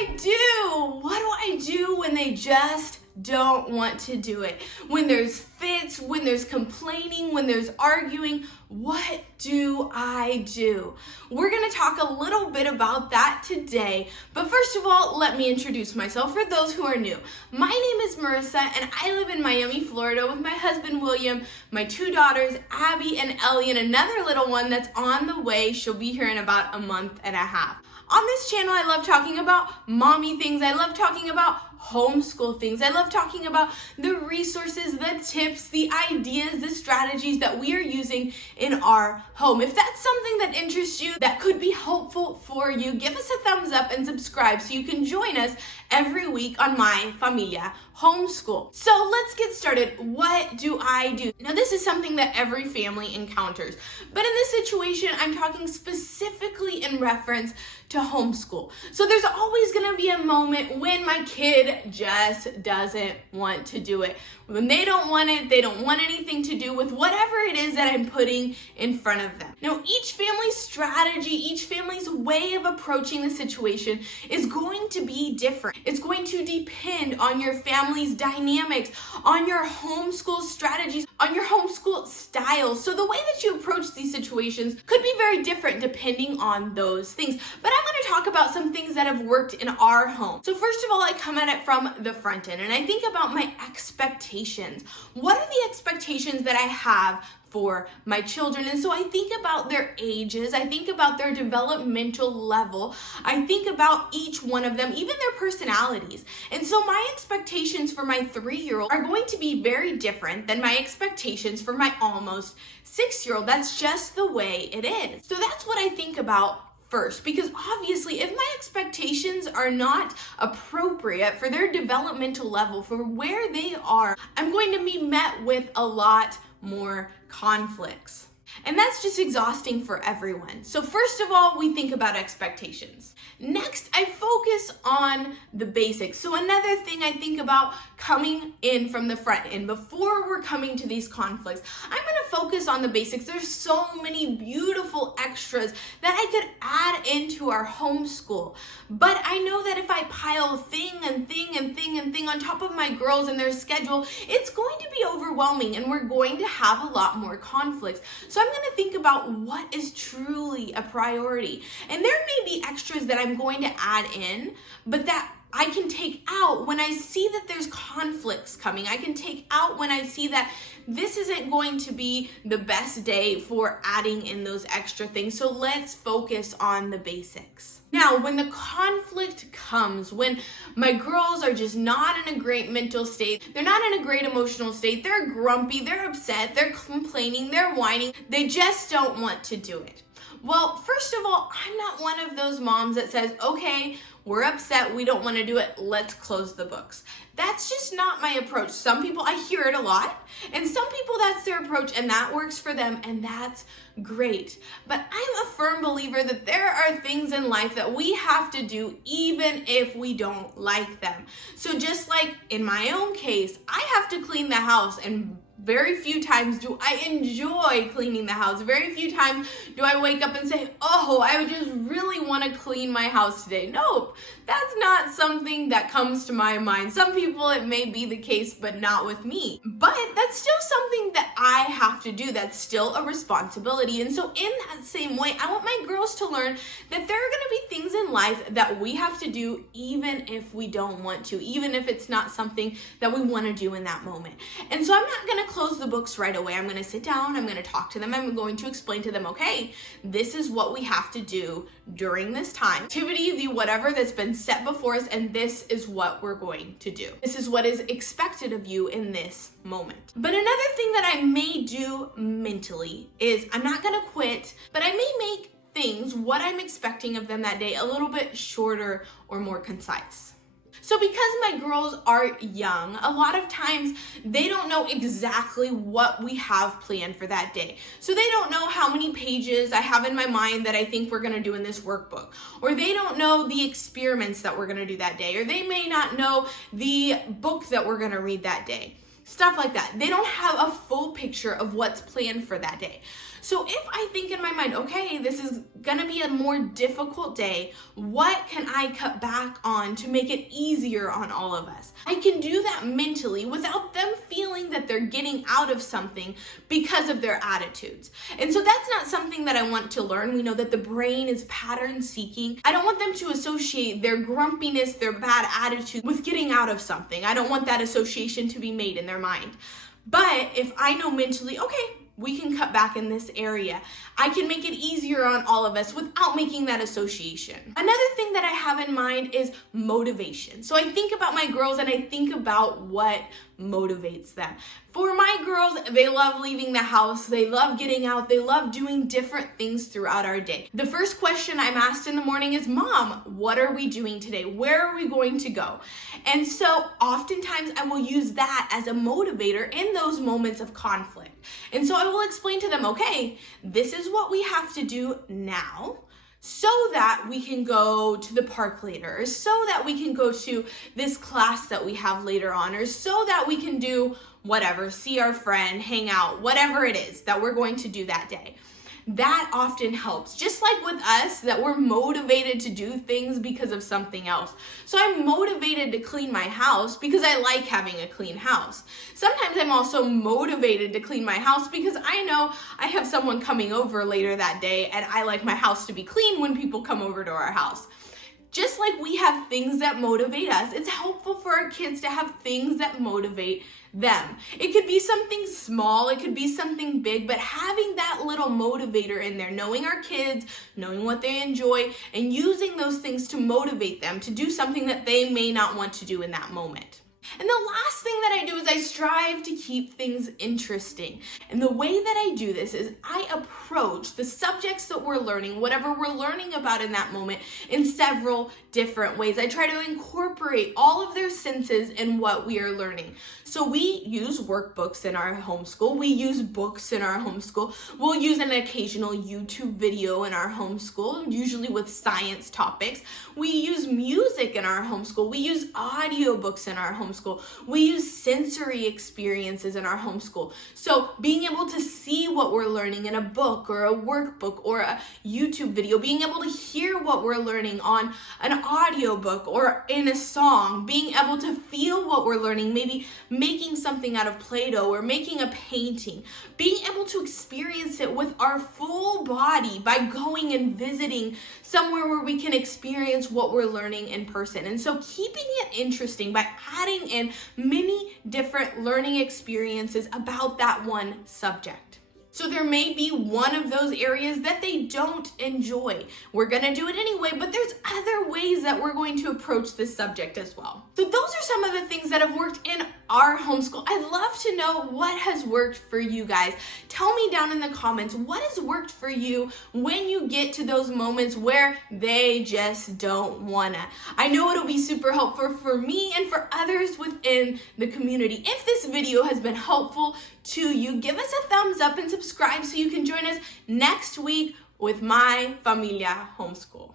I do? What do I do when they just don't want to do it? When there's fits, when there's complaining, when there's arguing, what do I do? We're going to talk a little bit about that today, but first of all, let me introduce myself for those who are new. My name is Marissa, and I live in Miami, Florida with my husband, William, my two daughters, Abby and Ellie, and another little one that's on the way. She'll be here in about a month and a half. On this channel, I love talking about mommy things. I love talking about homeschool things. I love talking about the resources, the tips, the ideas, the strategies that we are using in our home. If that's something that interests you, that could be helpful for you, give us a thumbs up and subscribe so you can join us every week on My Familia Homeschool. So let's get started. What do I do? Now, this is something that every family encounters, but in this situation, I'm talking specifically in reference to homeschool. So there's always gonna be a moment when my kid just doesn't want to do it. When they don't want it, they don't want anything to do with whatever it is that I'm putting in front of them. Now, each family's strategy, each family's way of approaching the situation is going to be different. It's going to depend on your family's dynamics, on your homeschool strategies, on your homeschool styles. So the way that you approach these situations could be very different depending on those things. But I'm going to talk about some things that have worked in our home. So first of all, I come at it from the front end, and I think about my expectations. What are the expectations that I have for my children? And so I think about their ages, I think about their developmental level, I think about each one of them, even their personalities. And so my expectations for my 3-year-old are going to be very different than my expectations for my almost 6-year-old. That's just the way it is. So that's what I think about first, because obviously if my expectations are not appropriate for their developmental level, for where they are, I'm going to be met with a lot more conflicts. And that's just exhausting for everyone. So first of all, we think about expectations. Next, I focus on the basics. So another thing I think about coming in from the front end, before we're coming to these conflicts, I'm gonna focus on the basics. There's so many beautiful extras that I could add into our homeschool. But I know that if I pile thing and thing and thing and thing on top of my girls and their schedule, it's going to be overwhelming and we're going to have a lot more conflicts. So I'm gonna think about what is truly a priority. And there may be extras that I'm going to add in, but that I can take out when I see that there's conflicts coming. I can take out when I see that this isn't going to be the best day for adding in those extra things. So let's focus on the basics. Now, when the conflict comes, when my girls are just not in a great mental state, they're not in a great emotional state, they're grumpy, they're upset, they're complaining, they're whining, they just don't want to do it. Well, first of all, I'm not one of those moms that says, okay, we're upset, we don't want to do it, let's close the books. That's just not my approach. Some people, I hear it a lot, and some people that's their approach and that works for them, and that's great. But I'm a firm believer that there are things in life that we have to do even if we don't like them. So just like in my own case, I have to clean the house, and very few times do I enjoy cleaning the house. Very few times do I wake up and say, oh, I would just really want to clean my house today. Nope, that's not something that comes to my mind. Some people it may be the case, but not with me. But that's still something that I have to do. That's still a responsibility. And so in that same way, I want my girls to learn that there are going to be things in life that we have to do even if we don't want to, even if it's not something that we want to do in that moment. And so I'm not going to close the books right away. I'm going to sit down, I'm going to talk to them, I'm going to explain to them, okay, this is what we have to do during this time. Activity, the whatever that's been set before us, and this is what we're going to do. This is what is expected of you in this moment. But another thing that I may do mentally is I'm not going to quit, but I may make things, what I'm expecting of them that day, a little bit shorter or more concise. So because my girls are young, a lot of times they don't know exactly what we have planned for that day. So they don't know how many pages I have in my mind that I think we're gonna do in this workbook. Or they don't know the experiments that we're gonna do that day. Or they may not know the book that we're gonna read that day. stuff like that. They don't have a full picture of what's planned for that day. So if I think in my mind, okay, this is gonna be a more difficult day, what can I cut back on to make it easier on all of us? I can do that mentally without them feeling that they're getting out of something because of their attitudes. And so that's not something that I want to learn. We know that the brain is pattern seeking. I don't want them to associate their grumpiness, their bad attitude with getting out of something. I don't want that association to be made in their mind. But if I know mentally, okay, we can cut back in this area, I can make it easier on all of us without making that association. Another thing that I have in mind is motivation. So I think about my girls and I think about what motivates them. For my girls, they love leaving the house, they love getting out, they love doing different things throughout our day. The first question I'm asked in the morning is, Mom, what are we doing today? Where are we going to go? And so oftentimes I will use that as a motivator in those moments of conflict. And so I will explain to them, okay, this is what we have to do now, so that we can go to the park later, or so that we can go to this class that we have later on, or so that we can do whatever, see our friend, hang out, whatever it is that we're going to do that day. That often helps. Just like with us, that we're motivated to do things because of something else. So I'm motivated to clean my house because I like having a clean house. Sometimes I'm also motivated to clean my house because I know I have someone coming over later that day and I like my house to be clean when people come over to our house. Just like we have things that motivate us, it's helpful for our kids to have things that motivate them. It could be something small, it could be something big, but having that little motivator in there, knowing our kids, knowing what they enjoy, and using those things to motivate them to do something that they may not want to do in that moment. And the last thing that I do is I strive to keep things interesting. And the way that I do this is I approach the subjects that we're learning, whatever we're learning about in that moment, in several different ways. I try to incorporate all of their senses in what we are learning. So we use workbooks in our homeschool. We use books in our homeschool. We'll use an occasional YouTube video in our homeschool, usually with science topics. We use music in our homeschool. We use audiobooks in our homeschool. We use sensory experiences in our homeschool. So being able to see what we're learning in a book or a workbook or a YouTube video, being able to hear what we're learning on an audiobook or in a song, being able to feel what we're learning, maybe making something out of Play-Doh or making a painting, being able to experience it with our full body by going and visiting somewhere where we can experience what we're learning in person. And so keeping it interesting by adding in many different learning experiences about that one subject. So there may be one of those areas that they don't enjoy. We're gonna do it anyway, but there's other ways that we're going to approach this subject as well. So those are some of the things that have worked in our homeschool. I'd love to know what has worked for you guys. Tell me down in the comments what has worked for you when you get to those moments where they just don't wanna. I know it'll be super helpful for me and for others within the community. If this video has been helpful to you, give us a thumbs up and subscribe so you can join us next week with My Familia Homeschool.